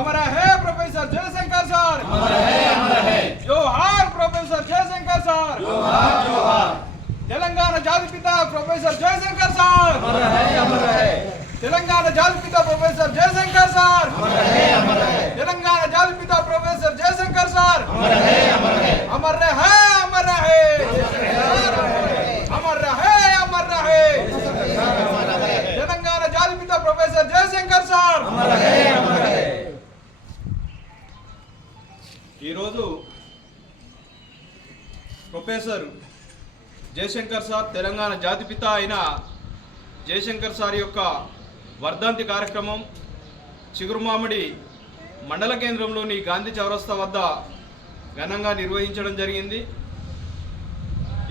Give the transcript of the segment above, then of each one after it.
हमारा है professor Jaishankar sir, हमारा है जोहार प्रोफेसर जयशंकर सर, जोहार तेलंगाना जाति पिता प्रोफेसर जयशंकर सर, हमारा है तेलंगाना जाति पिता प्रोफेसर जयशंकर सर, हमारा है तेलंगाना जाति पिता प्रोफेसर जयशंकर सर, हमारा है अमर रहे अमर रहे अमर रहे तेलंगाना जाति पिता प्रोफेसर जयशंकर सर, हमारा है ఈ రోజు ప్రొఫెసర్ జయశంకర్ సార్ తెలంగాణ జాతిపిత అయిన జయశంకర్ సార్ యొక్క వర్ధంతి కార్యక్రమం చిగురుమామిడి మండల కేంద్రంలోని గాంధీ చౌరస్తా వద్ద ఘనంగా నిర్వహించడం జరిగింది.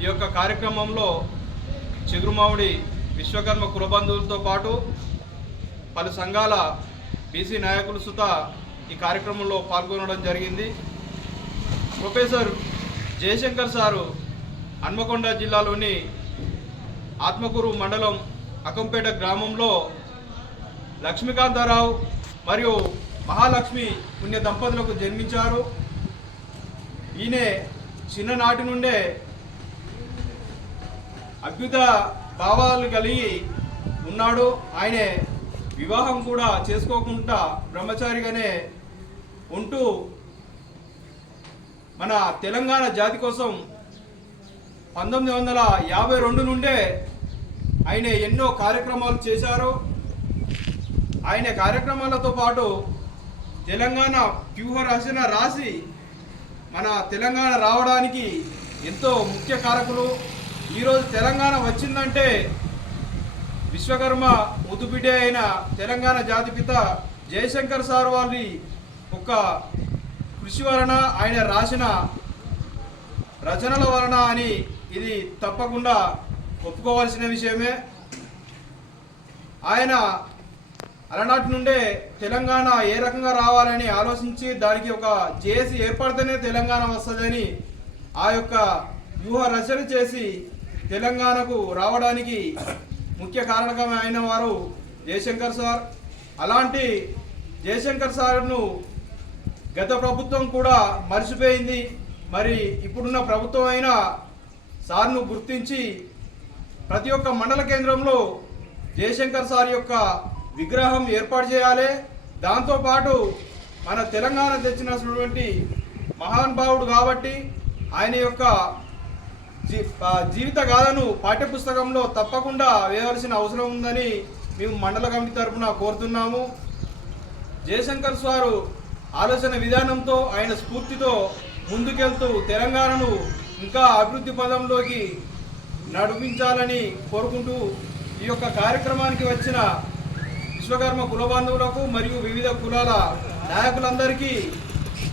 ఈ యొక్క కార్యక్రమంలో చిగురుమామిడి విశ్వకర్మ కులబంధువులతో పాటు పలు సంఘాల బీసీ నాయకులు సుత ఈ కార్యక్రమంలో పాల్గొనడం జరిగింది. ప్రొఫెసర్ జయశంకర్ సారు హన్మకొండ జిల్లాలోని ఆత్మకూరు మండలం అకంపేట గ్రామంలో లక్ష్మీకాంతారావు మరియు మహాలక్ష్మి పుణ్య దంపతులకు జన్మించారు. ఈయన చిన్ననాటి నుండే అద్భుత భావాలు కలిగి ఉన్నాడు. ఆయన వివాహం కూడా చేసుకోకుండా బ్రహ్మచారిగానే ఉంటూ మన తెలంగాణ జాతి కోసం 1952 నుండే ఆయన ఎన్నో కార్యక్రమాలు చేశారు. ఆయన కార్యక్రమాలతో పాటు తెలంగాణ వ్యూహ రచన రాసి మన తెలంగాణ రావడానికి ఎంతో ముఖ్య కారకులు. ఈరోజు తెలంగాణ వచ్చిందంటే విశ్వకర్మ ముద్దుబిడ్డ అయిన తెలంగాణ జాతిపిత జయశంకర్ సార్ వాళ్ళ ఒక కృషి వలన ఆయన రాసిన రచనల వలన అని ఇది తప్పకుండా ఒప్పుకోవాల్సిన విషయమే. ఆయన అలనాటి నుండే తెలంగాణ ఏ రకంగా రావాలని ఆలోచించి దానికి ఒక జేఏసీ ఏర్పడితేనే తెలంగాణ వస్తుందని ఆ యొక్క వ్యూహ రచన చేసి తెలంగాణకు రావడానికి ముఖ్య కారణమైన వారు జయశంకర్ సార్. అలాంటి జయశంకర్ సార్ను గత ప్రభుత్వం కూడా మర్చిపోయింది. మరి ఇప్పుడున్న ప్రభుత్వం అయినా సార్ను గుర్తించి ప్రతి ఒక్క మండల కేంద్రంలో జయశంకర్ సార్ యొక్క విగ్రహం ఏర్పాటు చేయాలి. దాంతోపాటు మన తెలంగాణ తెచ్చినటువంటి మహానుభావుడు కాబట్టి ఆయన యొక్క జీవిత గాథను పాఠ్యపుస్తకంలో తప్పకుండా వేయవలసిన అవసరం ఉందని మేము మండల కమిటీ తరఫున కోరుతున్నాము. జయశంకర్ సారు ఆలోచన విధానంతో ఆయన స్ఫూర్తితో ముందుకెళ్తూ తెలంగాణను ఇంకా అభివృద్ధి పదంలోకి నడిపించాలని కోరుకుంటూ ఈ యొక్క కార్యక్రమానికి వచ్చిన విశ్వకర్మ కుల బాంధవులకు మరియు వివిధ కులాల నాయకులందరికీ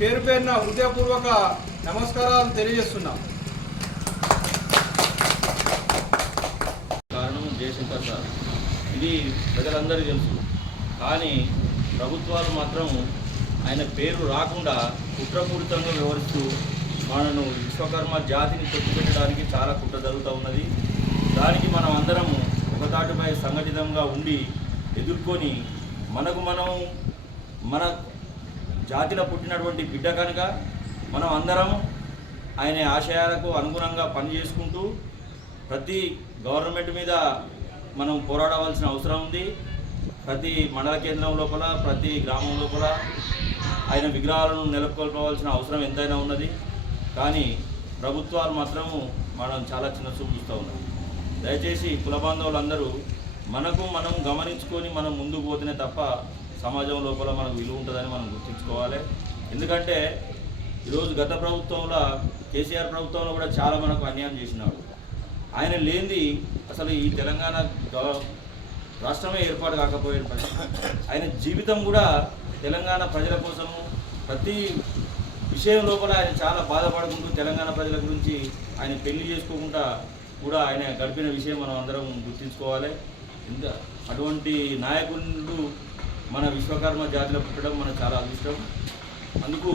పేరు పేరున హృదయపూర్వక నమస్కారాలు తెలియజేస్తున్నాం. కారణం జయశంకర్ సార్, ఇది ప్రజలందరికీ తెలుసు. కానీ ప్రభుత్వాలు మాత్రం ఆయన పేరు రాకుండా కుట్రపూరితంగా వ్యవహరిస్తూ మనను విశ్వకర్మ జాతిని తొక్కిపెట్టడానికి చాలా కుట్ర జరుగుతూ ఉన్నది. దానికి మనం అందరం ఒకతాటిపై సంఘటితంగా ఉండి ఎదుర్కొని మనం మన జాతిలో పుట్టినటువంటి బిడ్డ కనుక మనం అందరం ఆయన ఆశయాలకు అనుగుణంగా పనిచేసుకుంటూ ప్రతి గవర్నమెంట్ మీద మనం పోరాడవలసిన అవసరం ఉంది. ప్రతి మండల కేంద్రం లోపల ప్రతి గ్రామం లోపల ఆయన విగ్రహాలను నెలకొల్పవలసిన అవసరం ఎంతైనా ఉన్నది. కానీ ప్రభుత్వాలు మాత్రము మనం చాలా చిన్న చూపు చూస్తూ ఉన్నాం. దయచేసి కుల బాంధవులందరూ మనం గమనించుకొని మనం ముందుకు పోతేనే తప్ప సమాజం లోపల మనకు విలువ ఉంటుందని మనం గుర్తుంచుకోవాలి. ఎందుకంటే ఈరోజు గత ప్రభుత్వంలో కేసీఆర్ ప్రభుత్వంలో కూడా చాలా మనకు అన్యాయం చేసినాడు. ఆయన లేనిది అసలు ఈ తెలంగాణ రాష్ట్రమే ఏర్పాటు కాకపోయే పరిస్థితి. ఆయన జీవితం కూడా తెలంగాణ ప్రజల కోసము ప్రతి విషయం లోపల ఆయన చాలా బాధపడుకుంటూ తెలంగాణ ప్రజల గురించి ఆయన పెళ్లి చేసుకోకుండా కూడా ఆయన గడిపిన విషయం మనం అందరం గుర్తుంచుకోవాలి. ఇంకా అటువంటి నాయకులు మన విశ్వకర్మ జాతిలో పుట్టడం మనకు చాలా అదృష్టం. అందుకు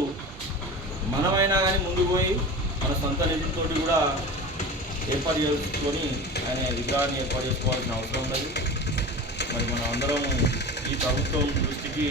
మనమైనా కానీ ముందుకు పోయి మన సొంత నిధులతో కూడా ఏర్పాటు చేసుకొని ఆయన విగ్రహాన్ని ఏర్పాటు చేసుకోవాల్సిన అవసరం ఉన్నది. మరి మనం అందరం ఈ ప్రభుత్వం దృష్టికి